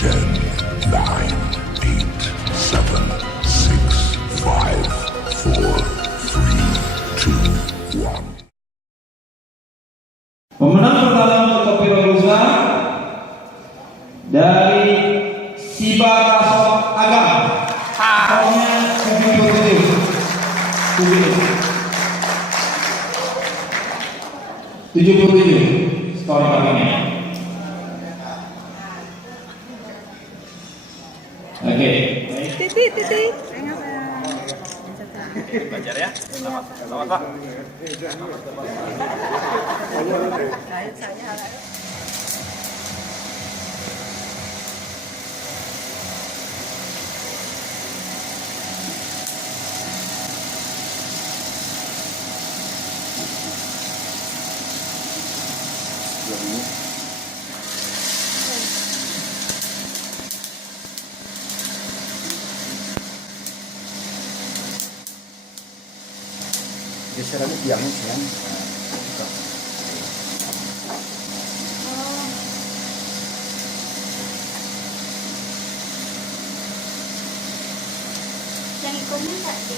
10, 9, 8, 7, 6, 5, 4, 3, 2, 1. Pemenang pertama untuk kopi Robusta dari Sibaraso Agam. Skornya 77 skor kalinya. Oke. Titi. Belajar ya. Selamat Pak. Geserannya biangnya sayang. Yang ikonnya tak di